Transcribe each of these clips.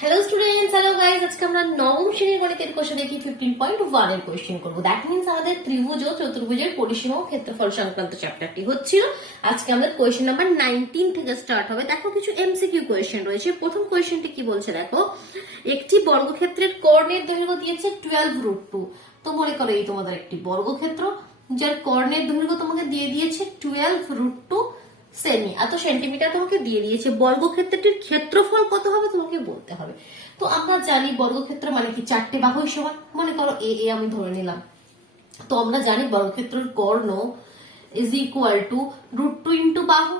Hello students, hello guys. আজকে আমরা নবম শ্রেণীর গণিতের কোশ্চেন দেখি 15.1 এর কোশ্চেন করব। দ্যাট মিন্স আমাদের ত্রিভুজ ও চতুর্ভুজের পরিসীমা ও ক্ষেত্রফল সংক্রান্ত চ্যাপ্টারটি হচ্ছিল। আজকে আমাদের কোশ্চেন নাম্বার 19 থেকে স্টার্ট হবে। দেখো কিছু এমসিকিউ কোশ্চেন রয়েছে। প্রথম কোশ্চেনটি কি বলছে দেখো, একটি বর্গক্ষেত্রের কর্ণের দৈর্ঘ্য দিয়েছে 12√2। তো মনে করো এই তোমাদের একটি বর্গক্ষেত্র যার কর্ণের দৈর্ঘ্য তোমাকে দিয়ে দিয়েছে 12√2 সেমি, এত সেন্টিমিটার তোমাকে দিয়ে দিয়েছে। বর্গক্ষেত্রটির ক্ষেত্রফল কত হবে তোমাকে বলতে হবে। তো আমরা জানি বর্গক্ষেত্র মানে কি, চারটে বাহুই সমান। মনে করো এ এ আমি ধরে নিলাম। তো আমরা জানি বর্গক্ষেত্রের কর্ণ ইজ ইকুয়াল টু √2 ইন্টু বাহু।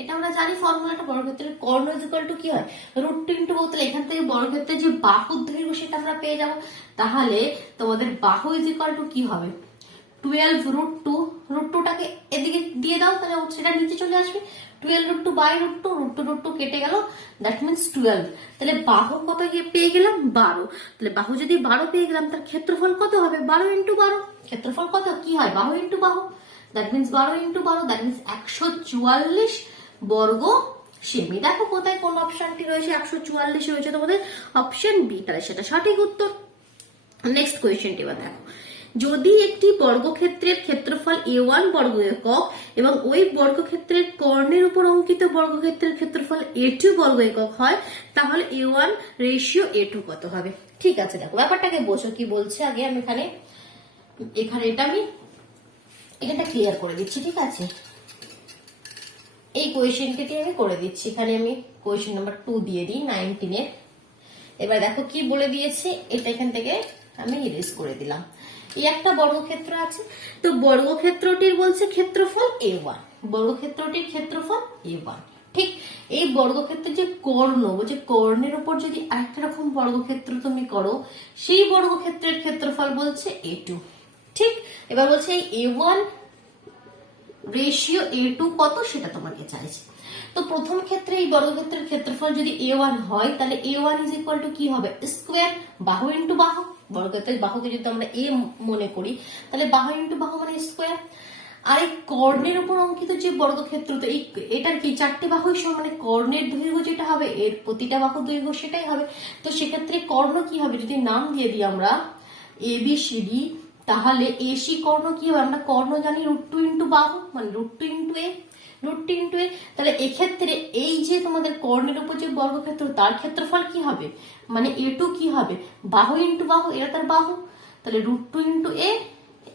এটা আমরা জানি ফর্মুলাটা। বর্গক্ষেত্রের কর্ণ ইজ ইকুয়াল টু কি হয়, √2 ইন্টু বাহু। তাহলে এখান থেকে বর্গক্ষেত্রের যে বাহুর দৈর্ঘ্য সেটা আমরা পেয়ে যাব। তাহলে তোমাদের বাহু ইজ ইকুয়াল টু কি হবে, 12√2। √2টাকে এদিকে দিয়ে দাও, তাহলে সেটা নিচে চলে আসবে। 12√2 বাই √2, √2 কেটে গেল, দ্যাট মিন্স 12। তাহলে বাহু কত পেয়ে গেলাম, 12। তাহলে বাহু যদি 12 পেয়ে গেলাম, তার ক্ষেত্রফল কত হবে, 12 ইন্টু 12। ক্ষেত্রফল কত কি হয়, বাহু ইন্টু বাহু, that means 12 into 12, that means 144 বর্গ সেমি। দেখো কোথায় কোন অপশনটি রয়েছে, 144 রয়েছে তোমাদের অপশন বি। তাহলে সেটা সঠিক উত্তর। নেক্সট কোয়েশ্চেনটি এবার দেখো, যদি একটি বর্গক্ষেত্রের ক্ষেত্রফল a1 বর্গ একক এবং ওই বর্গক্ষেত্রের কর্ণের উপর অঙ্কিত বর্গক্ষেত্রের ক্ষেত্রফল a2 বর্গ একক হয়, তাহলে a1 রেশিও a2 কত হবে? ঠিক আছে, দেখো ব্যাপারটাকে বোঝো কি বলছে। আগে আমি এখানে এটা ক্লিয়ার করে দিচ্ছি। ঠিক আছে, এই কোয়েশ্চেনটি আমি করে দিচ্ছি। এখানে আমি কোয়েশ্চেন নাম্বার 2 দিয়ে দিই 19 এর। এবার দেখো কি বলে দিয়েছে, এটা এখান থেকে আমি ইরেজ করে দিলাম। এই একটা বর্গক্ষেত্র আছে, তো বর্গক্ষেত্রটির বলছে ক্ষেত্রফল a1, বর্গক্ষেত্রটির ক্ষেত্রফল a1। ঠিক, এই বর্গক্ষেত্রের যে কর্ণ বলছে, কর্ণের উপর যদি আরেকটা রকম বর্গক্ষেত্র তুমি করো, সেই বর্গক্ষেত্রের ক্ষেত্রফল বলছে a2। ঠিক, এবার বলছে এই a1 রেশিও a2 কত সেটা তোমাকে চাইছে। তো প্রথম ক্ষেত্রে এই বর্গক্ষেত্রের ক্ষেত্রফল যদি a1 হয়, তাহলে a1 ইজ ইকুয়াল টু কি হবে, স্কোয়ার, বাহু ইন্টু বাহু। বর্গক্ষেত্রের বাহুকে যদি আমরা a মনে করি, তাহলে বাহু ইন্টু বাহু মানে স্কোয়ার। আর এই কর্ণের উপর অঙ্কিত যে বর্গক্ষেত্র, তো এটার কি চারটে বাহুই সমান, মানে কর্ণের দৈর্ঘ্য যেটা হবে এর প্রতিটা বাহুর দৈর্ঘ্য সেটাই হবে। তো সেক্ষেত্রে কর্ণ কি হবে, যদি নাম দিয়ে দিই আমরা ABCD, তাহলে এসি কর্ণ কি হবে, আমরা কর্ণ জানি √2 ইন্টু বাহু মানে √2 ইন্টু এ, √2 ইন্টু এ। তাহলে এক্ষেত্রে এই যে তোমাদের কর্ণের উপর যে বর্গক্ষেত্র তার ক্ষেত্রফল কি হবে, মানে a2 কি হবে, বাহু ইন্টু বাহু, এটা তার বাহু। তাহলে √2 ইন্টু এ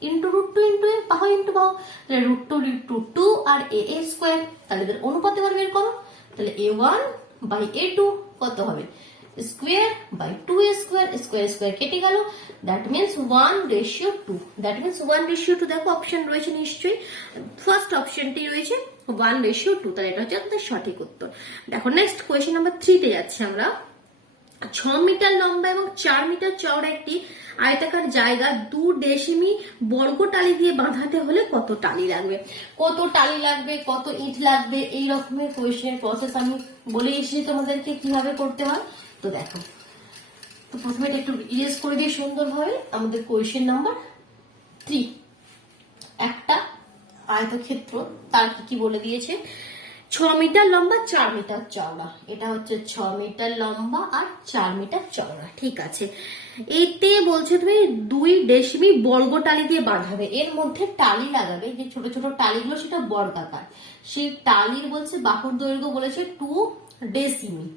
ইন্টু √2 ইন্টু এ, বাহু ইন্টু বাহু। তাহলে √2 ইন্টু 2 আর a স্কোয়ার। তাহলে এদের অনুপাত এবার বের করো। তাহলে a1 বাই a2 কত হবে, square by 2a square, square square কেটে গেল, দ্যাট মিন্স 1:2। That means 1:2। দেখো অপশন রয়েছে নিশ্চয়ই, ফার্স্ট অপশনটি রয়েছে 1:2। তাহলে এটা হচ্ছে আমাদের সঠিক উত্তর। দেখো নেক্সট কোয়েশ্চেন নাম্বার 3 তে যাচ্ছি আমরা। 6 মিটার লম্বা এবং 4 মিটার চওড়া একটি আয়তাকার জায়গা 2 ডেসিমি বর্গ টালি দিয়ে বাঁধাতে হলে কত টালি লাগবে, কত টালি লাগবে, কত ইট লাগবে, এই রকমের কোয়েশ্চেনের প্রসেস আমি বলে এসেছি তোমাদেরকে কিভাবে করতে হয়। তো দেখো, তো প্রথমে এটা একটু ইরেজ করে দিয়ে সুন্দরভাবে আমাদের কোয়েশ্চেন নাম্বার 3, একটা আয়তক্ষেত্র, তার কি বলে দিয়েছে, 6 মিটার লম্বা 4 মিটার চওড়া। এটা হচ্ছে 6 মিটার লম্বা আর 4 মিটার চওড়া। ঠিক আছে, এতে বলছে তুমি 2 ডেসিমি বর্গ টালি দিয়ে বাঁধাবে। এর মধ্যে টালি লাগাবে, যে ছোট ছোট টালিগুলো সেটা বর্গাকার। সেই টালির বলছে বাহুর দৈর্ঘ্য বলেছে 2 ডেসিমি।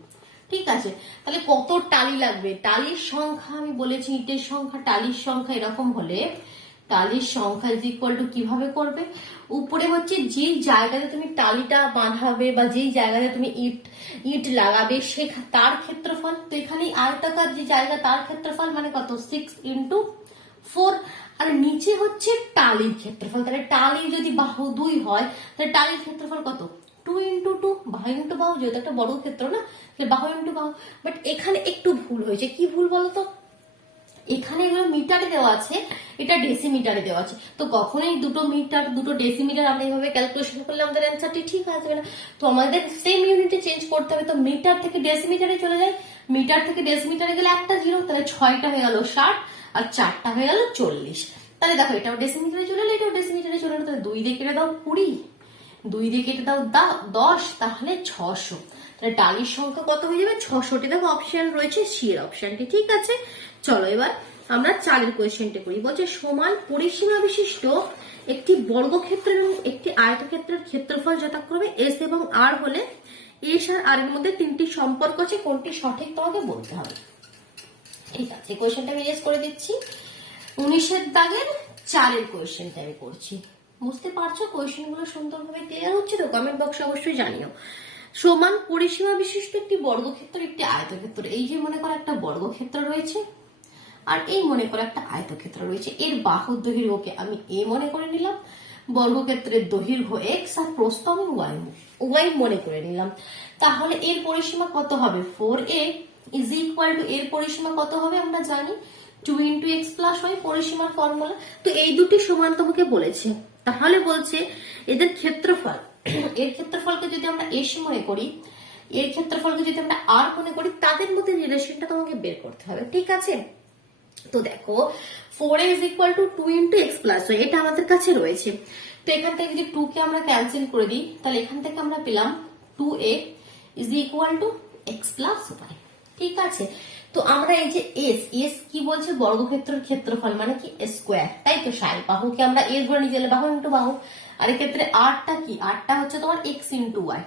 ঠিক আছে, তাহলে কত টালি লাগবে, টালির সংখ্যা আমি বলেছি, ইটের সংখ্যা টালির সংখ্যা এরকম হলে টালির সংখ্যা ইজ ইকুয়াল টু কিভাবে করবে, উপরে হচ্ছে যেই জায়গাতে তুমি টালিটা বাঁধাবে বা যেই জায়গাতে তুমি ইট লাগাবে তার ক্ষেত্রফল। তো এখানে আয়তাকার যে জায়গা তার ক্ষেত্রফল মানে কত, 6 ইন্টু 4। আর নিচে হচ্ছে টালির ক্ষেত্রফল। তাহলে টালি যদি বাহু 2 হয়, তাহলে টালির ক্ষেত্রফল কত, 2 ইন্টু 2, বাহু ইন্টু বাহু, যেহেতু একটা বড় ক্ষেত্র না, বাহু ইন্টু বাহু। বাট এখানে একটু ভুল হয়েছে, কি ভুল বলতো, এখানে এগুলো মিটারে দেওয়া আছে, এটা ডেসিমিটারে দেওয়া আছে। তো কখনোই দুটো মিটার দুটো ডেসিমিটার আমরা এইভাবে ক্যালকুলেশন করলে আমাদের অ্যান্সারটি ঠিক আসবে না। তো আমাদের সেম ইউনিটে চেঞ্জ করতে হবে। তো মিটার থেকে ডেসিমিটারে চলে যায়, মিটার থেকে ডেসিমিটারে গেলে একটা 0, তাহলে 6টা হয়ে গেল 60 আর 4টা হয়ে গেল 40। তাহলে দেখো এটাও ডেসিমিটারে চলে এলো, এটাও ডেসিমিটারে চলে এলো। তাহলে 2 দিয়ে কেটে দাও 20, 2 দিয়ে কেটে দাও 10, তাহলে 600। টালির সংখ্যা কত হয়ে যাবে 600টি। দেখো অপশন রয়েছে সি এর অপশনটি, ঠিক আছে। চলো এবার আমরা 4 কোয়েশ্চেনটা করি। বলছে সমান পরিসীমা বিশিষ্ট একটি বর্গক্ষেত্রের এবং একটি আয়তক্ষেত্রের ক্ষেত্রফল যথাক্রমে এস এবং আর হলে এস আর আর এর মধ্যে 3টি সম্পর্ক আছে, কোনটি সঠিক তোমাকে বলতে হবে। ঠিক আছে, কোয়েশ্চেনটা আমি রেজ করে দিচ্ছি। 19 দাগের 4 কোয়েশ্চেনটা আমি করছি। বুঝতে পারছো কোয়েশ্চেন গুলো সুন্দরভাবে ক্লিয়ার হচ্ছে তো? কমেন্ট বক্সে অবশ্যই জানিও। সমান পরিসীমা বিশিষ্ট একটি বর্গক্ষেত্র একটি আয়তক্ষেত্র, এই যে মনে করো একটা বর্গক্ষেত্র রয়েছে আর এই মনে করো একটা আয়তক্ষেত্র রয়েছে, এর বাহুর দৈর্ঘ্যকে আমি এ মনে করে নিলাম, বর্গক্ষেত্রের দৈর্ঘ্য এক্স আর প্রস্থ আমি ওয়াই মনে করে নিলাম। তাহলে এর পরিসীমা কত হবে 4a ইজ ইকুয়াল টু, এর পরিসীমা কত হবে আমরা জানি 2 ইন্টু এক্স প্লাস ওয়াই, পরিসীমার ফর্মুলা। তো এই দুটি সমান তোমাকে বলেছে, তাহলে বলছে এদের ক্ষেত্রফল, এর ক্ষেত্রফলকে যদি আমরা এস মনে করি, এর ক্ষেত্রফলকে যদি আমরা আর মনে করি, তাদের মধ্যে রিলেশনটা তোমাকে বের করতে হবে, ঠিক আছে। তো দেখো 4a is equal to 2 into x plus y, এটা আমাদের কাছে রয়েছে। তো এখান থেকে যদি 2 কে আমরা ক্যান্সেল করে দিই, তাহলে এখান থেকে আমরা পেলাম 2a is equal to x plus y, ঠিক আছে। তো আমরা এই যে s কি বলছে বর্গক্ষেত্রের ক্ষেত্রফল মানে কি স্কোয়ার, তাই তো। বাহুকে আমরা s ধরে নিয়ে গেলে বাহু ইন্টু বাহু, আর এক্ষেত্রে আরটা কি, আরটা হচ্ছে তোমার x ইন্টু ওয়াই,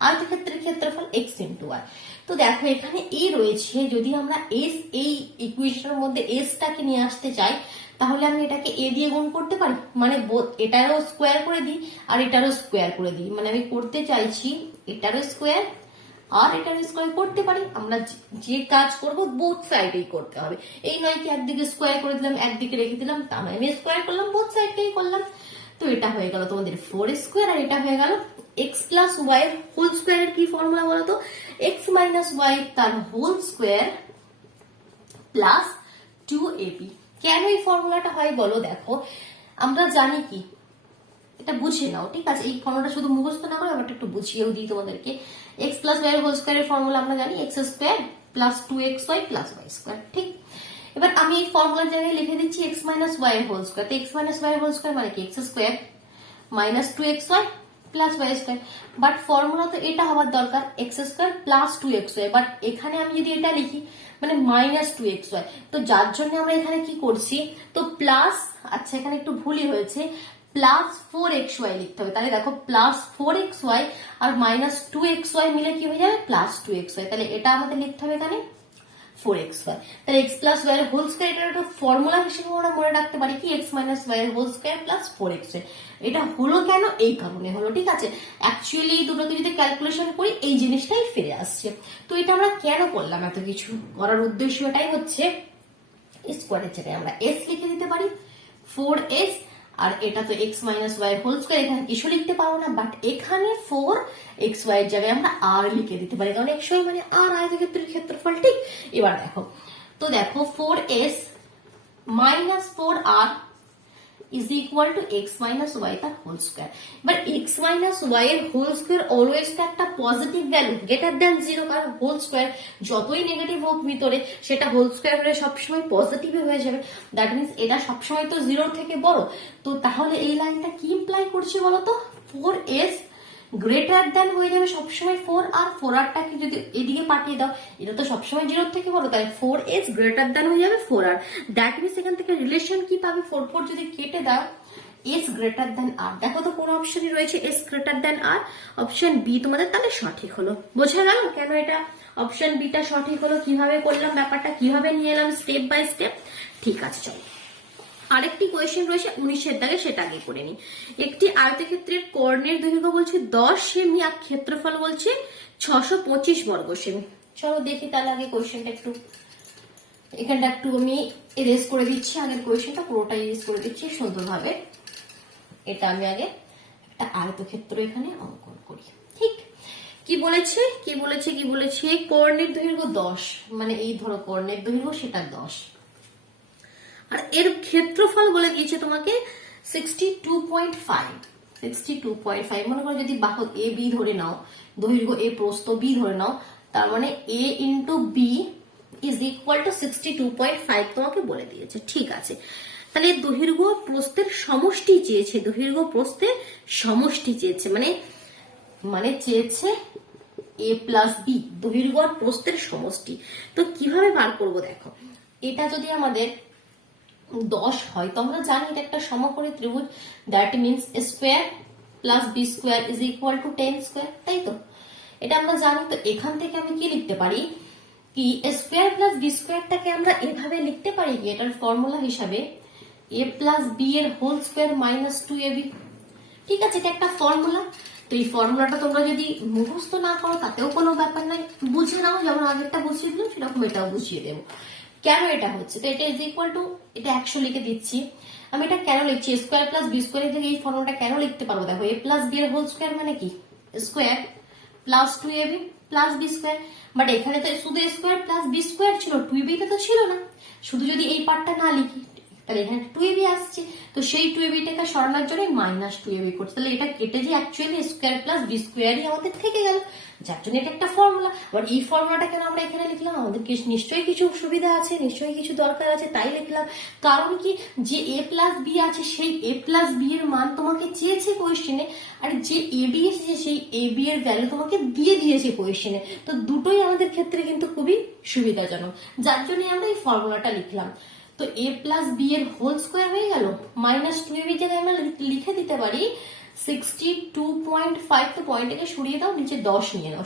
আয়তক্ষেত্রের ক্ষেত্রফল x ইন্টু ওয়াই। তো দেখো এখানে এ রয়েছে, যদি আমরা এস এই ইকুয়েশনের মধ্যে এসটাকে নিয়ে আসতে চাই, তাহলে আমি এটাকে এ দিয়ে গুণ করতে পারি, মানে এটারও স্কোয়ার করে দিই আর এটারও স্কোয়ার করে দিই, মানে আমি করতে চাইছি এটারও স্কোয়ার আর এটারও স্কোয়ার করতে পারি। আমরা যে কাজ করব বোথ সাইডেই করতে হবে, এই নয় কি একদিকে স্কোয়ার করে দিলাম একদিকে রেখে দিলাম, তা নয়, আমি স্কোয়ার করলাম বোথ সাইডকেই করলাম। তো এটা হয়ে গেল তোমাদের 4 স্কোয়ার আর এটা হয়ে গেল x প্লাস ওয়াই এর হোল স্কোয়ার। এর কি ফর্মুলা বলতো, x মাইনাস ওয়াই তার হোল স্কোয়ার প্লাস 2ab। কেন এই ফর্মুলাটা হয় বলো, দেখো আমরা জানি কি, এটা বুঝে নাও, ঠিক আছে। এই ফর্মুলাটা শুধু মুখস্থ না করে আমরা একটু বুঝিয়েও দিই তোমাদেরকে। x প্লাস ওয়াই এর হোল স্কোয়ার এর ফর্মুলা আমরা জানি x স্কোয়ার প্লাস 2xy প্লাস y স্কোয়ার, ঠিক। এবার আমি এই ফর্মুলার জায়গায় লিখে দিচ্ছি x মাইনাস ওয়াই এর হোল স্কোয়ার। তো x মাইনাস ওয়াই এর হোল স্কোয়ার মানে কি x square minus 2xy plus Y square, but formula তো এটা হওয়ার দরকার x square plus 2xy, but এখানে আমি যদি এটা লিখি মানে মাইনাস 2xy, তো যার জন্য আমরা এখানে কি করছি, তো প্লাস, আচ্ছা এখানে একটু ভুলই হয়েছে, প্লাস 4xy লিখতে হবে। তাহলে দেখো প্লাস 4xy আর মাইনাস 2xy মিলে কি হয়ে যাবে প্লাস 2xy, তাহলে এটা আমাদের লিখতে হবে এখানে 4xy। তাহলে x প্লাস ওয়াই এর হোল স্কয়ার, এটা একটা ফর্মুলা হিসেবে আমরা মনে রাখতে পারি কি x মাইনাস ওয়াই এর হোল স্কয়ার প্লাস 4xy। এটা হলো কেন, এই কারণে হলো, ঠিক আছে। অ্যাকচুয়ালি এই দুটোকে যদি ক্যালকুলেশন করি এই জিনিসটাই ফিরে আসছে। তো এটা আমরা কেন করলাম, এত কিছু করার উদ্দেশ্য এটাই হচ্ছে, স্কোয়ারের জায়গায় আমরা s লিখে দিতে পারি 4s, আর এটা তো x minus Y whole square, এখানে কিছু লিখতে পারবো না, বাট এখানে 4xy এর জায়গায় আমরা r লিখে দিতে পারি, কারণ xy মানে r আয়তক্ষেত্রের ক্ষেত্রফল, ঠিক। এবার দেখো, তো দেখো 4s minus 4r is equal to x minus y তার হোল স্কয়ার। এবার x minus y এর হোল স্কয়ার অলওয়েজ তো একটা পজিটিভ ভ্যালু গ্রেটার দ্যান 0, কারণ হোল স্কয়ার যতই নেগেটিভ হোক ভিতরে সেটা হোল স্কয়ার হলে সবসময় পজিটিভ হয়ে যাবে, দ্যাট মিনস এটা সবসময় তো 0 থেকে বড়। তো তাহলে এই লাইনটা কি ইমপ্লাই করছে বলতো, 4s গ্রেটার দ্যান হয়ে যাবে সবসময় 4 আর 4rটাকে যদি এদিকে পাঠিয়ে দাও, এটা তো সবসময় 0 থেকে বড়, তাই 4s গ্রেটার দ্যান হয়ে যাবে 4r। দ্যাট মিনস এখান থেকে রিলেশন কি পাবে, 4 যদি কেটে দাও s গ্রেটার দ্যান r, দেখো তো কোন অপশনই রয়েছে s greater than r, option B তোমাদের তাহলে সঠিক হলো। বোঝা গেল কেন এটা অপশন বিটা সঠিক হলো, কিভাবে করলাম ব্যাপারটা, কিভাবে নিয়ে এলাম স্টেপ বাই স্টেপ। ঠিক আছে, চলো আরেকটি কোয়েশ্চেন রয়েছে 19 দাগে, সেটা আগে করে নি। একটি আয়তক্ষেত্রের কর্ণের দৈর্ঘ্য বলছে 10 সেমি আর ক্ষেত্রফল বলছে 625 বর্গ সেমি। চলো দেখি তাহলে আগে কোয়েশ্চেনটা একটু, এখানটা একটু আমি এরেজ করে দিচ্ছি, আগের কোয়েশ্চেনটা পুরোটাই এরেজ করে দিচ্ছি সুন্দরভাবে। এটা আমি আগে একটা আয়তক্ষেত্র এখানে অঙ্কন করি, ঠিক। কি বলেছে কি বলেছে কি বলেছে, কর্ণের দৈর্ঘ্য 10, মানে এই ধরো কর্ণের দৈর্ঘ্য সেটা 10, আর এর ক্ষেত্রফল বলে দিয়েছে তোমাকে 62.5। মনে করো যদি বাহু এ বি ধরে নাও, দৈর্ঘ্য এ প্রস্থ বি ধরে নাও, তার মানে a into B is equal to 62.5 তোমাকে বলে দিয়েছে, ঠিক আছে। তাহলে দৈর্ঘ্য প্রস্থের সমষ্টি চেয়েছে, দৈর্ঘ্য প্রস্থের সমষ্টি চেয়েছে, মানে চেয়েছে এ প্লাস বি, দৈর্ঘ্য আর প্রস্থের সমষ্টি। তো কিভাবে বার করবো দেখো, এটা যদি আমাদের 10 হয় তো আমরা জানি এটা একটা সমকোণী ত্রিভুজ, that means square plus B square is equal to 10 square, তাই তো? এটা আমরা জানি। তো এখান থেকে আমি কি লিখতে পারি, কি স্কোয়ার প্লাস বি স্কোয়ারটাকে আমরা এভাবে লিখতে পারি কি এটার ফর্মুলা হিসাবে এ প্লাস বি এর হোল স্কোয়ার মাইনাস 2ab। ঠিক আছে, এটা একটা ফর্মুলা। তো এই ফর্মুলাটা তোমরা যদি মুখস্থ না করো তাতেও কোনো ব্যাপার নাই, বুঝে নাও, যেমন আগেরটা বুঝিয়ে দিলাম সেরকম এটাও বুঝিয়ে দেবো কেন এটা হচ্ছে। তো এটা ইজ ইকুয়াল টু, এটা 100 লিখে দিচ্ছি। আমি এটা কেন লিখছি, স্কোয়ার প্লাস বি স্কোয়ার থেকে এই ফর্মুলাটা কেন লিখতে পারবো দেখো, এ প্লাস বি এর হোল স্কোয়ার মানে কি square plus 2ab plus B square. But এখানে তো শুধু স্কোয়ার প্লাস বি স্কোয়ার ছিল, 2ab তো ছিল না। শুধু যদি এই পার্টটা না লিখি তাহলে এখানে 2ab আসছে, তো সেই 2ab টাকে সরানোর জন্য মাইনাস 2ab করছে, তাহলে এটা কেটে যে অ্যাকচুয়ালি স্কোয়ার প্লাস বি স্কোয়ারই আমাদের থেকে গেল, যার জন্য এটা একটা ফর্মুলা। আবার এই ফর্মুলাটা কেন আমরা এখানে লিখলাম, আমাদের নিশ্চয়ই কিছু সুবিধা আছে, নিশ্চয়ই কিছু দরকার আছে, তাই লিখলাম। কারণ কি, যে এ প্লাস বি আছে সেই এ প্লাস বি এর মান তোমাকে চেয়েছে কোয়েশ্চেনে, আর যে এ বি এসেছে সেই এ বি এর ভ্যালু তোমাকে দিয়ে দিয়েছে কোয়েশ্চেনে। তো দুটোই আমাদের ক্ষেত্রে কিন্তু খুবই সুবিধাজনক, যার জন্য আমরা এই ফর্মুলাটা লিখলাম। তো এ প্লাস বি এর হোল স্কোয়ার হয়ে গেল মাইনাস 2ab জায়গায় আমরা লিখে দিতে পারি 62.5। তো পয়েন্টটাকে সরিয়ে দাও, নিচে 10 নিয়ে নাও,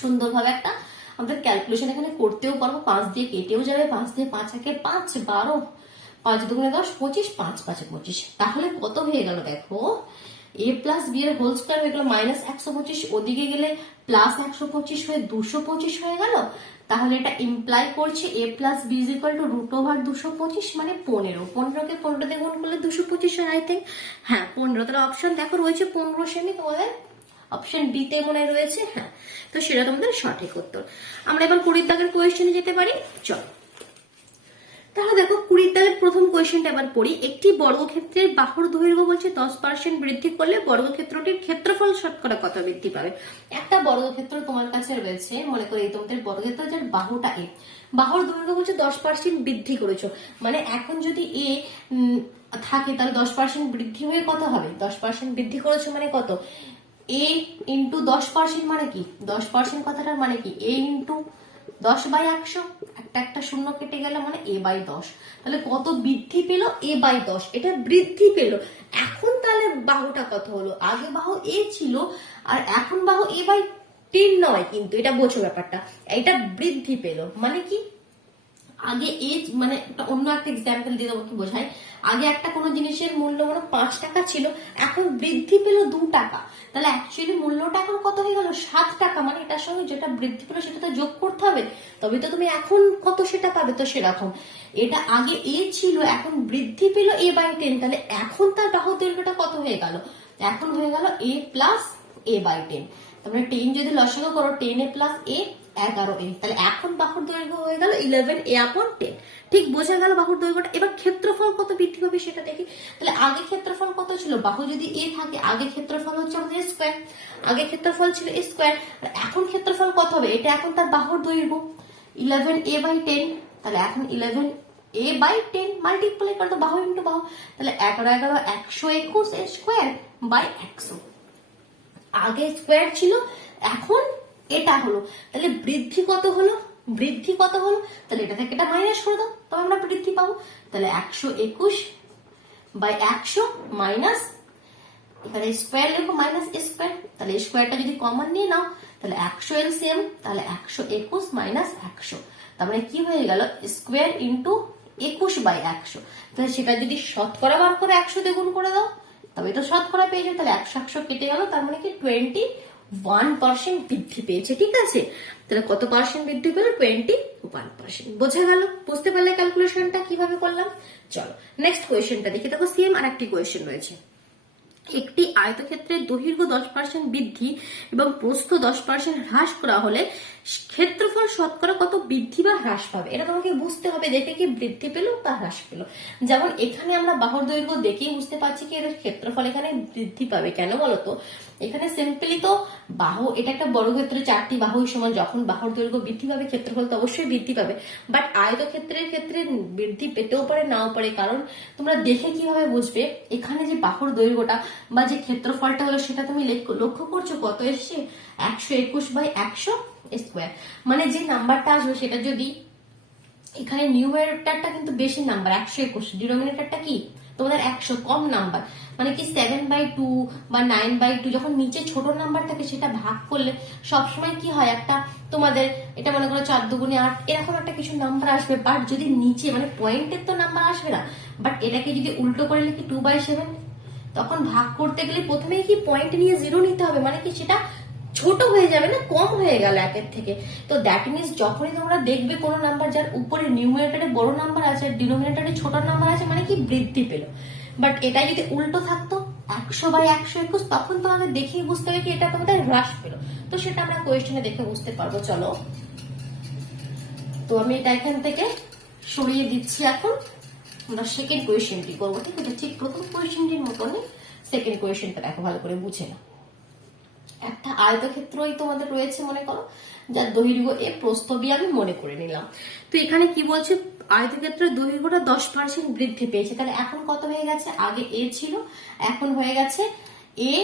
সুন্দরভাবে একটা আমাদের ক্যালকুলেশন এখানে করতেও পারবো, 5 দিয়ে কেটেও যাবে, 5 দিয়ে 5 একে 5, 12, 5 দুগুণে 10, 25, 5 5 25। তাহলে কত হয়ে গেল দেখো, এ প্লাস বি এর হোল স্কোয়ার হয়ে গেল মাইনাস 125, ওদিকে গেলে প্লাস 125 হয়ে 225 হয়ে গেল। তাহলে এটা ইমপ্লাই করছে A plus B is equal to root over 225 মানে 15। 15কে 15 দিয়ে গুণ করলে 225 হয়, আই থিঙ্ক। হ্যাঁ 15। তাহলে অপশন দেখো রয়েছে 15 শ্রেণী, তোমাদের অপশন ডি তে মনে রয়েছে। হ্যাঁ, তো সেটা তোমাদের সঠিক উত্তর। আমরা এবার 20 দাগের কোয়েশ্চেনে যেতে পারি, চলো। তাহলে দেখো 20 দাগের প্রথম কোয়েশ্চেনটা এবার পড়ি। একটি বর্গক্ষেত্রের বাহুর দৈর্ঘ্য বলছে 10% বৃদ্ধি করলে বর্গক্ষেত্রটির ক্ষেত্রফল শতকরা কত বৃদ্ধি পাবে। একটা বর্গক্ষেত্র তোমার কাছে রয়েছে, মনে করি তোমাদের বর্গক্ষেত্র যার বাহুটা এ, বাহুর দৈর্ঘ্য বলছে 10% বৃদ্ধি করেছো, মানে এখন যদি এ থাকে তাহলে 10% বৃদ্ধি হয়ে কত হবে, 10% বৃদ্ধি করেছো মানে কত, এ ইন্টু 10% মানে কি, 10% কথাটার মানে কি এ ইন্টু 10/100, একটা শূন্য কেটে গেল মানে a বাই 10। তাহলে কত বৃদ্ধি পেল, a বাই 10, এটা বৃদ্ধি পেল। এখন তাহলে বাহুটা কত হলো, আগে বাহু a ছিল আর এখন বাহু a বাই 10 নয়, কিন্তু এটা বোঝো ব্যাপারটা, এটা বৃদ্ধি পেল মানে কি, আগে মানে অন্য একটা এক্সাম্পল দিয়ে তোমাকে বোঝাই। আগে একটা কোনো জিনিসের মূল্য মানে 5 টাকা ছিল, এখন বৃদ্ধি পেল 2 টাকা, তাহলে অ্যাকচুয়ালি মূল্যটা এখন কত হয়ে গেল, 7 টাকা। মানে এটার সঙ্গে যেটা বৃদ্ধি পেল সেটা তো যোগ করতে হবে, তবে তো তুমি এখন কত সেটা পাবে। তো সেরকম এটা আগে এ ছিল, এখন বৃদ্ধি পেল a বাই 10, তাহলে এখন তার বাহু দৈর্ঘ্যটা কত হয়ে গেল, এখন হয়ে গেল a প্লাস a বাই 10। তারপরে 10 যদি লসাগু করো 10a প্লাস a 11a, তাহলে এখন বাহুর দৈর্ঘ্য হয়ে গেল 11a/10। ঠিক বোঝা গেল বাহুর দৈর্ঘ্যটা। এবার ক্ষেত্রফল কত বৃদ্ধি পাবে সেটা দেখি। তাহলে আগে ক্ষেত্রফল কত ছিল, বাহু যদি a থাকে আগে ক্ষেত্রফল হচ্ছে আমাদের স্কোয়ার, আগে ক্ষেত্রফল ছিল স্কোয়ার, আর এখন ক্ষেত্রফল কত হবে, এটা এখন তার বাহুর দৈর্ঘ্য 11a/10, তাহলে এখন 11a/10 মাল্টিপ্লাই করতো বাহু ইন্টু বাহু, তাহলে 11 121 স্কোয়ার বাই 100। আগে স্কোয়ার ছিল এখন এটা হলো, তাহলে বৃদ্ধি কত হলো, বৃদ্ধি কত হলো, তাহলে এটা থেকে এটা মাইনাস করে দাও, তবে আমরা বৃদ্ধি পাবো। তাহলে 121/100 মাইনাস, এখানে স্কোয়ার লিখবো মাইনাস স্কোয়ার, তাহলে স্কোয়ারটা যদি কমন নিয়ে নাও তাহলে 100 এলসিএম, তাহলে 121 মাইনাস 100, তার মানে কি হয়ে গেল স্কোয়ার ইন্টু 21/100। তাহলে সেটা যদি শতকরা বার করে 100 দিয়ে গুণ করে দাও তবে তো শতকরা পেয়ে যাবে, তাহলে 100 কেটে গেল, তার মানে কি 21% বৃদ্ধি পেয়েছে। ঠিক আছে, তাহলে কত পার্সেন্ট বৃদ্ধি পেল, 21%। বোঝা গেল, বুঝতে পারলে ক্যালকুলেশনটা কিভাবে করলাম। চলো নেক্সট কোয়েশ্চেনটা দেখি। দেখো সেম আর একটি কোয়েশ্চেন রয়েছে। একটি আয়তক্ষেত্রের দৈর্ঘ্য 10% বৃদ্ধি এবং প্রস্থ 10% হ্রাস করা হলে ক্ষেত্রফল ক্ষেত্রফল শতকরা কত বৃদ্ধি বা হ্রাস পাবে, এটা তোমাকে বুঝতে হবে দেখে কি বৃদ্ধি পেল বা হ্রাস পেল। যেমন এখানে আমরা বাহুর দৈর্ঘ্য দেখেই বুঝতে পারছি কি এর ক্ষেত্রফল এখানে বৃদ্ধি পাবে। কেন বলতো, এখানে সিম্পলি তো বাহু, এটা একটা বর্গক্ষেত্রে 4টি বাহুর সমান, যখন বাহুর দৈর্ঘ্য বৃদ্ধি পাবে ক্ষেত্রফল তো অবশ্যই বৃদ্ধি পাবে। বাট আয়তক্ষেত্রের ক্ষেত্রে বৃদ্ধি পেতেও পারে নাও পারে, কারণ তোমরা দেখে কিভাবে বুঝবে এখানে যে বাহুর দৈর্ঘ্যটা বা যে ক্ষেত্রফলটা হলো সেটা তুমি লক্ষ্য করছো কত এসছে, 121/100 স্কোয়ার। মানে যে নাম্বারটা আসবে সেটা যদি, এখানে নিউমারেটরটা কিন্তু বেশি নাম্বার 121, ডিনোমিনেটরটা কি তোমাদের 100 কম নাম্বার, মানে কি 7/2 বা 9/2, যখন নিচে ছোট নাম্বার থাকে সেটা ভাগ করলে সবসময় কি হয়, একটা তোমাদের এটা মনে করো 4 দুগুণে 8 এরকম একটা কিছু নাম্বার আসবে। বাট যদি নিচে মানে পয়েন্টের তো নাম্বার আসবে না, বাট এটাকে যদি উল্টো করে লিখি 2/7, তখন ভাগ করতে গেলে প্রথমেই কি পয়েন্ট নিয়ে 0 নিতে হবে, মানে কি সেটা ছোট হয়ে যাবে না, কম হয়ে গেল একের থেকে। তো দ্যাট মিনস যখনই তোমরা দেখবে কোনো নাম্বার যার উপরে নিউমারেটরে বড় নাম্বার আছে আর ডিনোমিনেটরে ছোট নাম্বার আছে, মানে কি বৃদ্ধি পেল। বাট এটা যদি উল্টো থাকতো 100/121, তখন তোমাকে দেখেই বুঝতে হবে কি এটা তোমাদের হ্রাস পেল। তো সেটা আমরা কোয়েশ্চেনে দেখে বুঝতে পারবো। চলো, তো আমি এটা এখান থেকে সরিয়ে দিচ্ছি। এখন আমরা সেকেন্ড কোয়েশ্চেনটি করবো, ঠিক আছে? ঠিক প্রথম কোয়েশ্চেনটির মতনই সেকেন্ড কোয়েশ্চেনটা দেখো, ভালো করে বুঝে না। একটা আয়তক্ষেত্রই তোমাদের রয়েছে মনে করো, যার দৈর্ঘ্য এ, প্রস্থ বি আমি মনে করে নিলাম। তো এখানে কি বলছে, আয়তক্ষেত্রের দৈর্ঘ্যটা 10% বৃদ্ধি পেয়েছে। তাহলে এখন কত হয়ে গেছে, আগে এ ছিল, এখন হয়ে গেছে এ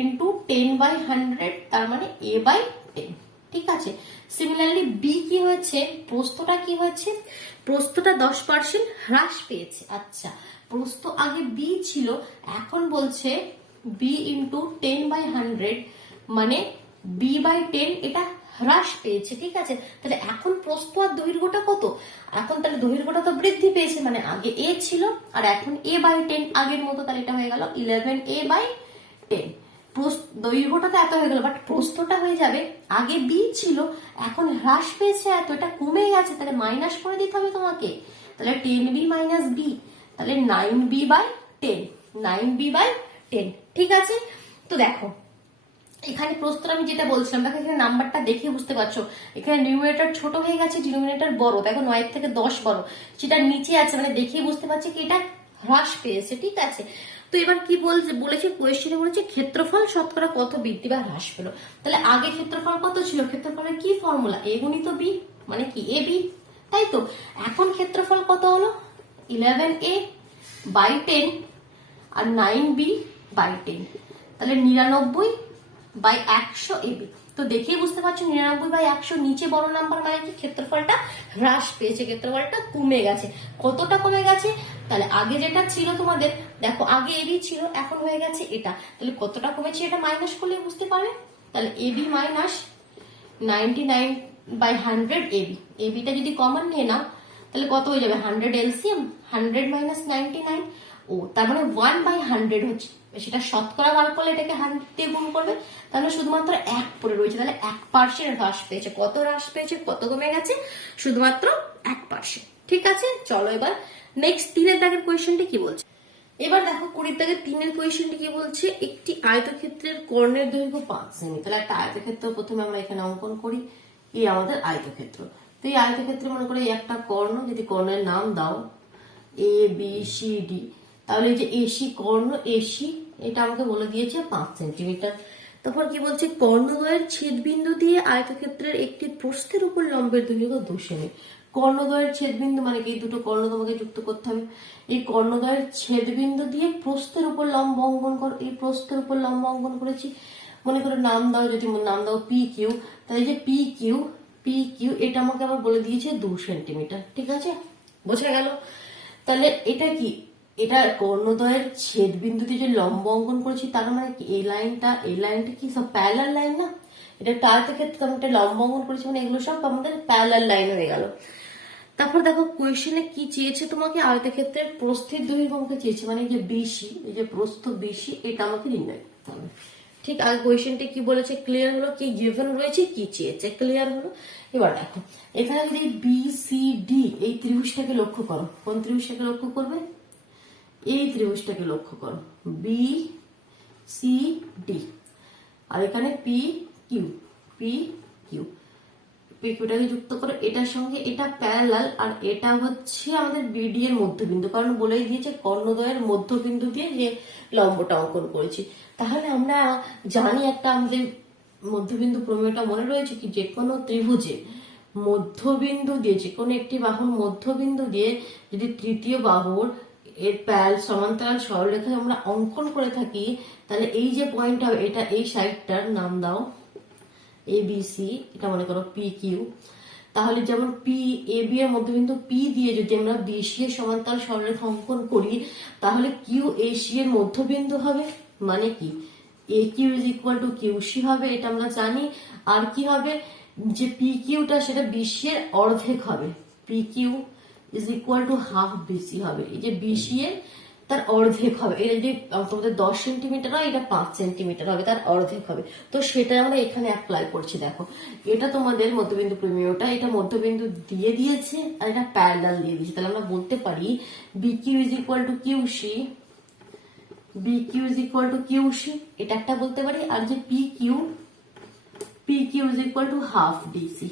ইন্টু 10/100, তার মানে a/10, ঠিক আছে? সিমিলারলি বি কি হয়েছে, প্রস্থটা কি হয়েছে, প্রস্থটা 10% হ্রাস পেয়েছে। আচ্ছা, প্রস্থ আগে বি ছিল, এখন বলছে বি ইন্টু 10/100, মানে b/10 এটা হ্রাস পেয়েছে, ঠিক আছে? তাহলে এখন প্রস্থ আর দৈর্ঘ্যটা কত, এখন তাহলে দৈর্ঘ্যটা তো বৃদ্ধি পেয়েছে, মানে আগে এ ছিল আর এখন a/10 আগের মতো, তাহলে এটা হয়ে গেল 11a/10। দৈর্ঘ্যটা তো এত হয়ে গেল, বাট প্রস্থটা হয়ে যাবে, আগে বি ছিল এখন হ্রাস পেয়েছে এত, এটা কমে গেছে, তাহলে মাইনাস করে দিতে হবে তোমাকে। তাহলে 10b - b, তাহলে 9b/10, 9b/10, ঠিক আছে? তো দেখো এখানে প্রস্থটা আমি যেটা বলছিলাম, দেখো এখানে নাম্বারটা দেখে বুঝতে পারছো, এখানে নিউমারেটর ছোট হয়ে গেছে, ডিনোমিনেটর বড়। দেখো 9 থেকে 10 বড়, সেটা নিচে আছে, মানে দেখেই বুঝতে পারছি কি এটা হ্রাস পেয়েছে, ঠিক আছে? তো এবার কি বলেছে কোয়েশ্চেনে বলেছে ক্ষেত্রফল শতকরা কত বৃদ্ধি বা হ্রাস পেল। তাহলে আগে ক্ষেত্রফল কত ছিল, ক্ষেত্রফলের কি ফর্মুলা, a গুণিত b, মানে কি a b, তাই তো? এখন ক্ষেত্রফল কত হলো, 11a/10 আর 9b/10, তাহলে 99/100 এবি। তো দেখেই বুঝতে পারছো 99/100 নিচে বড় নাম্বার, মানে কি ক্ষেত্রফলটা হ্রাস পেয়েছে, ক্ষেত্রফলটা কমে গেছে। কতটা কমে গেছে, তাহলে আগে যেটা ছিল তোমাদের, দেখো আগে এবি ছিল, এখন হয়ে গেছে এটা, তাহলে কতটা কমেছে এটা মাইনাস করলে বুঝতে পারবে। তাহলে এবি মাইনাস 99/100 এবি, এবিটা যদি কমন নিয়ে নাও তাহলে কত হয়ে যাবে, 100 এলসিএম, 100 - 99, ও তার মানে 1/100 হচ্ছে, সেটা শতকরা বার করলে এটাকে 100 দিয়ে গুণ করবে, তাহলে শুধুমাত্র 1 পড়ে রয়েছে, তাহলে 1% হ্রাস পেয়েছে। কত হ্রাস পেয়েছে, কত কমে গেছে, শুধুমাত্র 1%, ঠিক আছে? চলো এবার নেক্সট 3-এর দাগের কোয়েশ্চেনটি কি বলছে। এবার দেখো 20-এর দাগের 3-এর কোয়েশ্চেনটি কি বলছে, একটি আয়তক্ষেত্রের কর্ণের দৈর্ঘ্য 5 সেমি। তাহলে একটা আয়তক্ষেত্র প্রথমে আমরা এখানে অঙ্কন করি, এই আমাদের আয়তক্ষেত্র। তো এই আয়তক্ষেত্রে মনে করো একটা কর্ণ, যদি কর্ণের নাম দাও ABCD, তাহলে এই যে এসি কর্ণ, এসি এটা আমাকে বলে দিয়েছে 5 সেন্টিমিটার। তারপর কি বলছে, কর্ণদ্বয়ের ছেদবিন্দু দিয়ে আয়তক্ষেত্রের একটি প্রস্থের উপর লম্বের দৈর্ঘ্য 2 সেমি। কর্ণদ্বয়ের ছেদবিন্দু মানে কি, দুটো কর্ণ তোমাকে যুক্ত করতে হবে, এই কর্ণদ্বয়ের ছেদবিন্দু দিয়ে প্রস্থের উপর লম্ব অঙ্কন করো। এই প্রস্থের উপর লম্ব অঙ্কন করেছি, মনে করে নাম দাও, যদি নাম দাও PQ, তাহলে যে PQ এটা আমাকে আবার বলে দিয়েছে 2 সেন্টিমিটার, ঠিক আছে? বোঝা গেল? তাহলে এটা কি, এটা কর্ণদ্বয়ের ছেদ বিন্দুতে যে লম্ব অঙ্কন করেছি, তার মানে কি এই লাইনটা কি সব প্যারালাল লাইন না, এটা আয়তক্ষেত্রে আমি একটা লম্ব অঙ্কন করেছি, মানে এগুলো সব আমাদের প্যারালাল লাইন হয়ে গেল। তারপর দেখো কোয়েশ্চেনে কি চেয়েছে তোমাকে, আয়তক্ষেত্রের প্রস্থের দৈর্ঘ্য আমাকে চেয়েছে, মানে এই যে বিসি, এই যে প্রস্থ বিসি, এটা আমাকে নির্ণয় করতে হবে, ঠিক? আর কোয়েশ্চেনটা কি বলেছে, ক্লিয়ার হলো, কি গিভেন রয়েছে, কি চেয়েছে, ক্লিয়ার হলো। এবার দেখো এখানে যদি BCD এই ত্রিভুজটাকে লক্ষ্য করো, কোন ত্রিভুজটাকে লক্ষ্য করবে, এই ত্রিভুজটাকে লক্ষ্য করো, BCD, আর এখানে PQ, পিকিউটাকে যুক্ত করো, এটার সঙ্গে এটা প্যারালাল, আর এটা হচ্ছে আমাদের বিডি এর মধ্যবিন্দু, কারণ বলেই দিয়েছে কর্ণদ্বয়ের মধ্যবিন্দু দিয়ে যে লম্বটা অঙ্কন করেছি। তাহলে আমরা জানি একটা আমাদের মধ্যবিন্দু প্রমেয়টা মনে রয়েছে কি, যে কোনো ত্রিভুজে মধ্যবিন্দু দিয়ে, যে কোনো একটি বাহুর মধ্যবিন্দু দিয়ে যদি তৃতীয় বাহুর এর সমান্তরাল সরলরেখা আমরা অঙ্কন করে থাকি, তাহলে এই যে পয়েন্ট হবে এটা, এই সাইডটার নাম দাও এ বি সি, এটা মনে করো পি কিউ। তাহলে যেমন পি এ বি এর মধ্যবিন্দু পি দিয়ে যদি আমরা বিসি এর সমান্তরাল সরলরেখা অঙ্কন করি, তাহলে কিউ এ সি এর মধ্যবিন্দু হবে, মানে কি A Q is equal to Q C হবে, এটা আমরা জানি। আর কি হবে, যে পি কিউটা সেটা বিসি এর অর্ধেক হবে, P Q is equal to half BC হবে। এই যে বিসি এর তার অর্ধেক হবে, এটা যদি তোমাদের 10 সেন্টিমিটার হয়, এটা 5 সেন্টিমিটার হবে, তার অর্ধেক হবে। তো সেটা আমরা এখানে অ্যাপ্লাই করছি। দেখো এটা তোমাদের মধ্যবিন্দু প্রমেয়টা, এটা মধ্যবিন্দু দিয়ে দিয়েছে আর এটা প্যারালাল দিয়ে দিয়েছে, তাহলে আমরা বলতে পারি B Q is equal to Q C, B Q is equal to Q C, এটা একটা বলতে পারি। আর যে P Q is equal to half DC,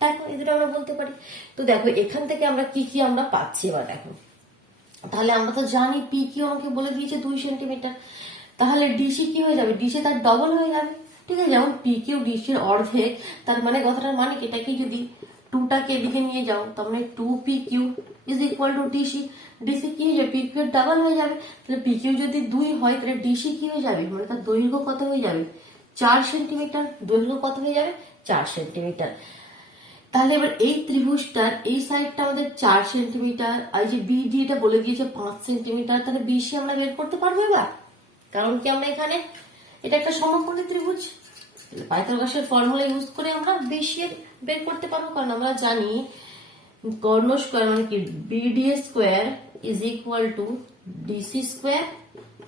দেখো এই দুটো আমরা বলতে পারি। তো দেখো এখান থেকে আমরা কি কি আমরা পাচ্ছি এবার দেখো। তাহলে আমরা তো জানি পি কিউ আমাকে বলে দিয়েছে 2 সেন্টিমিটার, তাহলে ডিসি কি হয়ে যাবে, ডিসি তার ডবল হয়ে যাবে, ঠিক আছে। যেমন পি কিউ ডিসির অর্ধেক, তার মানে কথাটার মানে এটাকে যদি 2টাকে এদিকে নিয়ে যাও, তার মানে 2 P Q is equal to DC, DC কি হয়ে যাবে, পি কিউ ডাবল হয়ে যাবে। তাহলে পি কিউ যদি 2 হয়, তাহলে ডিসি কি হয়ে যাবে, মানে তার দৈর্ঘ্য কত হয়ে যাবে, 4 সেন্টিমিটার, দৈর্ঘ্য কত হয়ে যাবে, 4 সেন্টিমিটার। তাহলে এবার এই ত্রিভুজটার এই সাইডটা আমাদের 4 সেন্টিমিটার, আর যে বিডি এটা বলে দিয়েছে 5 সেন্টিমিটার, তাহলে বিসি আমরা বের করতে পারবো এবার। কারণ কি আমরা এখানে এটা একটা সমকোণী ত্রিভুজ, পাইথাগোরাসের ফর্মুলা ইউজ করে আমরা বিসি বের করতে পারবো। কারণ আমরা জানি কর্ণ স্কয়ার মানে কি BD square is equal to DC square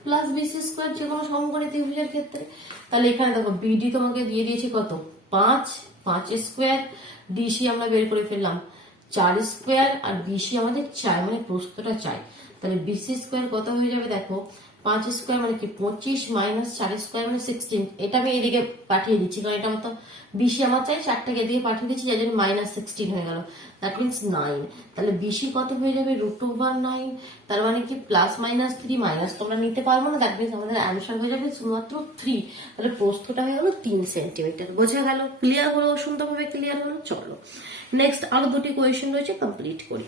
plus BC square, যে কোনো সমকোণী ত্রিভুজের ক্ষেত্রে। তাহলে এখানে দেখো বিডি তোমাকে দিয়ে দিয়েছে কত, 5 স্কয়ার, ডিসি আমরা বের করে ফেললাম 4 স্কয়ার, আর বিসি আমাদের চাই, মানে প্রস্থটা চাই। তাহলে বিসি স্কয়ার কত হয়ে যাবে, দেখো 5 স্কয়ার মানে কি 25 মাইনাস 4 স্কয়ার মানে 16, এটা আমি এদিকে পাঠিয়ে দিচ্ছি, কারণ এটা মতো বিসি আমার চাই, 4টাকে এদিকে পাঠিয়ে দিচ্ছি, যার জন্য -16 হয়ে গেল, দ্যাট মিনস 9। তাহলে বিসি কত হয়ে যাবে, √9, তার মানে কি প্লাস মাইনাস 3, মাইনাস তোমরা নিতে পারবো না, দ্যাট মিনস আমাদের অ্যান্সার হয়ে যাবে শুধুমাত্র 3। তাহলে প্রস্থটা হয়ে গেল 3 সেন্টিমিটার। বোঝা গেল, ক্লিয়ার হলো, সুন্দরভাবে ক্লিয়ার হলো। চলো নেক্সট আরো দুটি কোয়েশ্চেন রয়েছে, কমপ্লিট করি।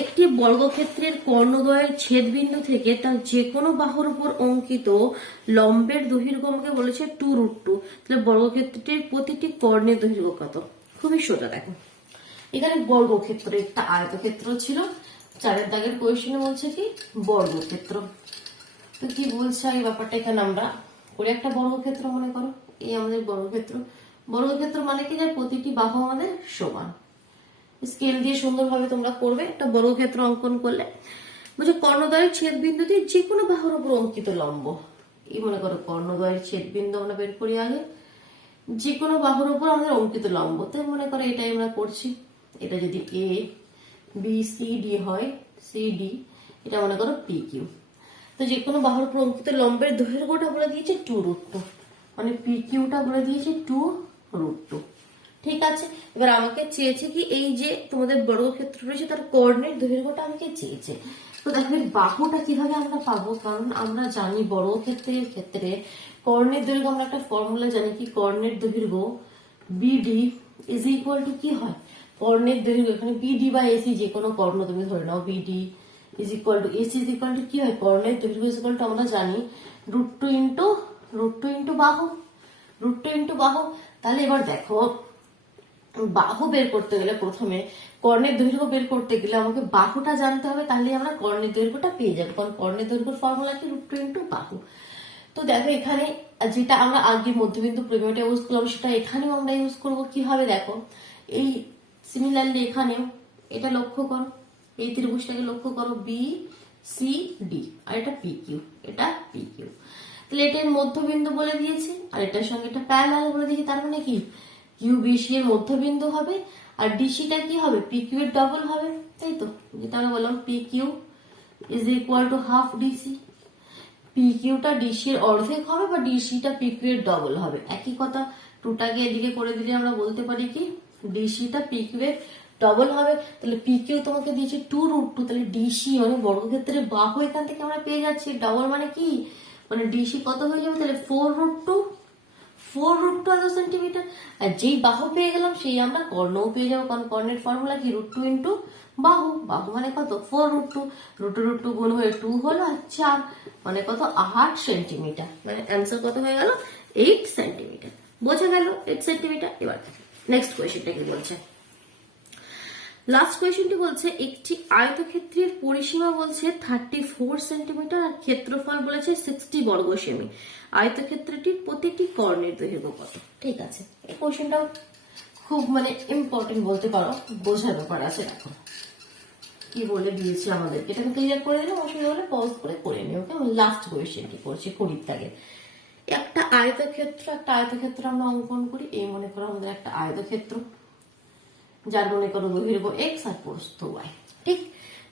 একটি বর্গক্ষেত্রের কর্ণদ্বয়ের ছেদবিন্দু থেকে তার যে কোনো বাহুর উপর অঙ্কিত লম্বের দৈর্ঘ্য আমাকে বলেছে 2√2। তাহলে বর্গক্ষেত্রটির প্রতিটি কর্ণের দৈর্ঘ্য কত, খুবই সোজা। দেখো এখানে বর্গক্ষেত্র, একটা আয়তক্ষেত্র ছিল, 4 দাগের কোয়েশ্চেনে বলছে কি বর্গক্ষেত্র। তো কি বলছে এই ব্যাপারটা এখানে আমরা করে, একটা বর্গক্ষেত্র মনে করো, এই আমাদের বর্গক্ষেত্র। বর্গক্ষেত্র মানে কি, যে প্রতিটি বাহু আমাদের সমান, স্কেল দিয়ে সুন্দরভাবে তোমরা করবে একটা বর্গক্ষেত্র অঙ্কন করলে। বুঝো কর্ণদ্বয়ের ছেদবিন্দু দিয়ে যে কোনো বাহুর উপর অঙ্কিত লম্ব, এই মনে করো কর্ণদ্বয়ের ছেদবিন্দু আমরা বের করি আগে, যে কোনো বাহুর উপর আমাদের অঙ্কিত লম্ব। তাই মনে করো এটাই আমরা করছি, এটা যদি এ বি সি ডি হয়, সি ডি, এটা মনে করো পি কিউ। তো যে কোনো বাহুর উপর অঙ্কিত লম্বের দৈর্ঘ্যটা বলে দিয়েছে 2√2, মানে পি কিউটা বলে দিয়েছে 2√2। ঠিক আছে, এবার আমাকে চেয়েছে কি এই যে তোমাদের বর্গক্ষেত্র রয়েছে তার কর্ণের দৈর্ঘ্যটা আমাকে চেয়েছে। তো দেখো বাহুটা কিভাবে আমরা পাবো, কারণ আমরা জানি বর্গক্ষেত্রের ক্ষেত্রে কর্ণের দৈর্ঘ্য আমরা একটা ফর্মুলা জানি কি, কর্ণের দৈর্ঘ্য বিডি ইজ ইকুয়াল টু কি হয়, কর্ণের দৈর্ঘ্য এখানে বিডি বা এসি যে কোনো কর্ণ তুমি ধরে নাও, BD is equal to AC is equal to কি হয়, কর্ণের দৈর্ঘ্য ইজ ইকুয়াল টু আমরা জানি √2 ইন্টু বাহু, √2 ইন্টু বাহু। তাহলে এবার দেখো বাহু বের করতে গেলে প্রথমে কর্ণের দৈর্ঘ্য বের করতে গেলে আমাকে বাহুটা জানতে হবে, তাহলে আমরা কর্ণের দৈর্ঘ্যটা পেয়ে যাবো, কারণ কর্ণের দৈর্ঘ্যের ফর্মুলা কি √2 ইন্টু বাহু। তো দেখো এখানে যেটা আমরা আগে মধ্যবিন্দু প্রমেয়টা ইউজ করলাম, সেটা এখানেও আমরা ইউজ করবো। কি হবে দেখো, এই সিমিলারলি এখানেও এটা লক্ষ্য করো, এই ত্রিভুজটাকে লক্ষ্য করো, বি সি ডি, আর এটা পি কিউ, এটা পি কিউ। তাহলে এটার মধ্যবিন্দু বলে দিয়েছে, আর এটার সঙ্গে এটা প্যারালাল বলে দিয়েছে, তার মানে কি কিউ বিসি এর মধ্যবিন্দু হবে, আর ডিসিটা কি হবে, পি কিউ এর ডবল হবে, তাই তো, যেটা আমরা বললাম P Q is equal to half DC. P কিউটা ডিসি এর অর্ধেক হবে বা ডিসিটা পি কিউ এর ডবল হবে, একই কথা। 2টাকে এদিকে করে দিলে আমরা বলতে পারি কি ডিসিটা পিকিউ ডবল হবে, তাহলে পিকিউ তোমাকে দিয়েছে 2√2, তাহলে ডিসি মানে বর্গক্ষেত্রের বাহু এখান থেকে আমরা পেয়ে যাচ্ছি। ডবল মানে কি, মানে ডিসি কত হয়ে যাবে, তাহলে 4√2 এত সেন্টিমিটার। আর যেই বাহু পেয়ে গেলাম সেই আমরা কর্ণও পেয়ে যাবো, কারণ কর্ণের ফর্মুলা কি √2 ইন্টু বাহু। বাহু মানে কত 4√2, √2 গুণ হয়ে 2 হলো আর 4 মানে কত 8 সেন্টিমিটার। মানে অ্যান্সার কত হয়ে গেল 8 সেন্টিমিটার। বোঝা গেল 8 সেন্টিমিটার। এবার নেক্সট কোয়েশ্চেনটা কি বলছে, লাস্ট কোয়েশ্চেনটি বলছে একটি আয়তক্ষেত্রের পরিসীমা বলছে 34 সেন্টিমিটার আর ক্ষেত্রফল বলেছে 60 বর্গ সেমি। আয়তক্ষেত্রটির প্রতিটি কর্ণের দৈর্ঘ্য কত? ঠিক আছে, এই কোয়েশ্চেনটাও খুব মানে ইম্পর্টেন্ট বলতে পারো, বোঝার ব্যাপার আছে। দেখো কি বলে দিয়েছে আমাদের, এটা আমি ক্লিয়ার করে দিলাম, অসুবিধা হলে পজ করে নিও। ওকে, লাস্ট কোয়েশ্চেনটি করছি করির আগে। একটা আয়তক্ষেত্র আমরা অঙ্কন করি। এই মনে করো আমাদের একটা আয়তক্ষেত্র, যার মনে করো দৈর্ঘ্য এক্স আর প্রস্থ ওয়াই। ঠিক,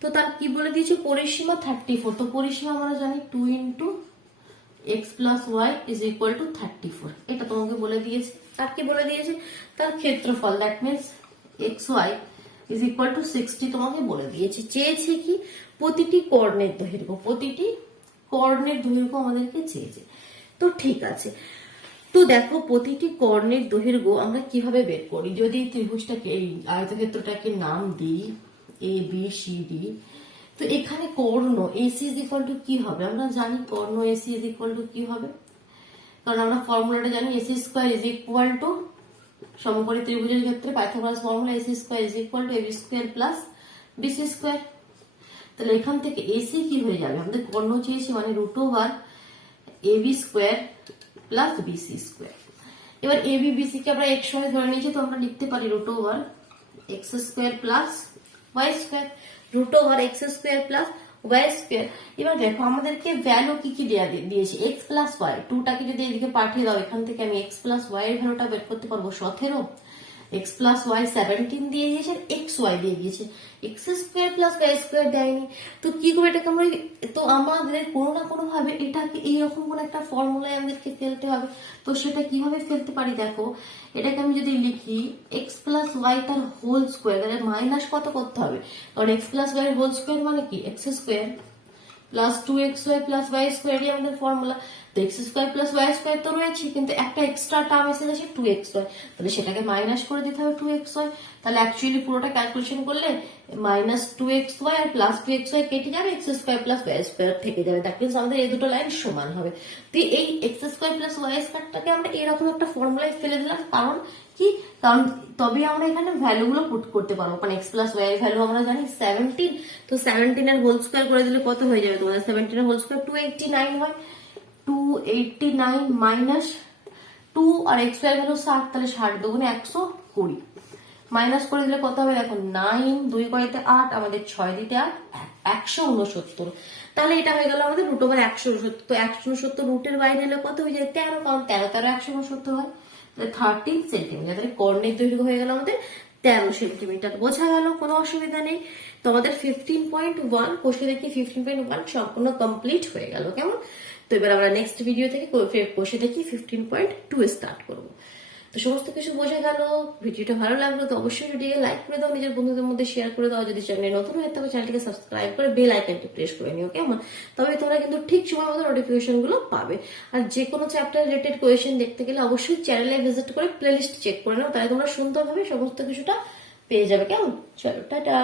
তো তার কি বলে দিয়েছে পরিসীমা 34। তো পরিসীমা আমরা জানি 2 into X plus Y is equal to 34, এটা তোমাকে বলে দিয়েছে। তার কি বলে দিয়েছে, তার ক্ষেত্রফল that means X Y is equal to 60 তোমাকে বলে দিয়েছে। চেয়েছে কি প্রতিটি কর্ণের দৈর্ঘ্য আমাদেরকে চেয়েছে। তো ঠিক আছে, তো দেখো প্রতিটি কর্ণের দৈর্ঘ্য আমরা কিভাবে বের করি। যদি ত্রিভুজটাকে এই আয়তক্ষেত্রটাকে নাম দিই এ বি সি ডি, তো এখানে কর্ণ এসি ইজ ইকুয়াল টু কি হবে, আমরা জানি কর্ণ এসি ইজ ইকুয়াল টু কি হবে, কারণ আমরা ফর্মুলাটা জানি AC square is equal to সমকোণী ত্রিভুজের ক্ষেত্রে Pythagoras formula AC square is equal to AB square plus BC square. তাহলে এখান থেকে এসি কি হয়ে যাবে, আমাদের কর্ণ চেয়েছি মানে √over AB square plus BC square. এবার এবি বিসি কে আমরা এক্স সময় ধরে নিয়েছি, তো আমরা লিখতে পারি √over x square plus Y square, √over x square plus Y square. এবার দেখো আমাদেরকে ভ্যালু কি কি দিয়েছে, এক্স প্লাস ওয়াই, 2টাকে যদি এদিকে পাঠিয়ে দাও এখান থেকে আমি এক্স প্লাস ওয়াই এর ভ্যালুটা বের করতে পারবো 17, এক্স প্লাস ওয়াই 17 দিয়ে দিয়েছে, এক্স ওয়াই দিয়ে দিয়েছে, X square plus Y square দেয়নি। তো কি করে এটাকে আমরা, তো আমাদের কোনো না কোনো ভাবে এটাকে এইরকম কোন একটা ফর্মুলায় আমাদেরকে ফেলতে হবে। তো সেটা কিভাবে ফেলতে পারি, দেখো এটাকে আমি যদি লিখি এক্স প্লাস ওয়াই তার হোল স্কোয়ার, তাহলে মাইনাস কত করতে হবে, কারণ X plus Y whole square মানে কি X square plus 2xy plus Y স্কোয়ারই আমাদের ফর্মুলা। তো X square plus Y square তো রয়েছে, কিন্তু একটা এক্সট্রা টার্ম এসে গেছে 2xy, তাহলে সেটাকে মাইনাস করে দিতে হবে 2xy। তাহলে অ্যাকচুয়ালি পুরোটা ক্যালকুলেশন করলে মাইনাস 2xy আর প্লাস 2xy কেটে যাবে, X square plus Y square থেকে যাবে। দ্যাট মিনস আমাদের এই দুটো লাইন সমান হবে। তো এই এক্স স্কোয়ার প্লাস ওয়াই স্কোয়ারটাকে আমরা এরকম একটা ফর্মুলায় ফেলে দিলাম, কারণ কি, কারণ তবে আমরা এখানে ভ্যালু গুলো পুট করতে পারবো। কারণ এক্স প্লাস ওয়াই এর ভ্যালু আমরা জানি 17, তো 17 এর হোল স্কোয়ার করে দিলে কত হয়ে যাবে তোমাদের, 17 এর হোল স্কোয়ার 289 হয়, 289 মাইনাস 2 আর এক্স ওয়াই ভ্যালু 60, তাহলে 60 দুগুণে 120 মাইনাস করে দিলে কত হবে, এখন 9 2 করেতে 8, আমাদের 6 দিতে 8 169। তাহলে এটা হয়ে গেল আমাদের √ওভার 169। তো 169 রুটের বাইরে এলে কত হয়ে যায় 13, কারণ 13 13 169 হয়, তাহলে 13 সেন্টিমিটার। তাহলে কর্ণের দৈর্ঘ্য হয়ে গেল আমাদের 13 সেন্টিমিটার। বোঝা গেল, কোনো অসুবিধা নেই। তো আমাদের 15.1 কোশ্চেন দেখি 15.1 সম্পূর্ণ কমপ্লিট হয়ে গেল। কেমন, তো এবার আমরা নেক্সট ভিডিও থেকে কোশ্চেন দেখি 15.2 স্টার্ট করবো। তো সমস্ত কিছু বোঝা গেল। ভিডিওটা ভালো লাগলো তো অবশ্যই ভিডিওকে লাইক করে দাও, নিজের বন্ধুদের মধ্যে শেয়ার করে দাও। যদি চ্যানেলে নতুন হয়ে থাকো চ্যানেলটিকে সাবস্ক্রাইব করে বেল আইকনটি প্রেস করে নিও, কেমন, তবে তোমরা কিন্তু ঠিক সময় মতো নোটিফিকেশন গুলো পাবে। আর যে কোনো চ্যাপ্টার রিলেটেড কোয়েশ্চেন দেখতে গেলে অবশ্যই চ্যানেলে ভিজিট করে প্লেলিস্ট চেক করে নাও, তাহলে তোমরা সুন্দরভাবে সমস্ত কিছুটা পেয়ে যাবে। কেমন, চলো টাটা।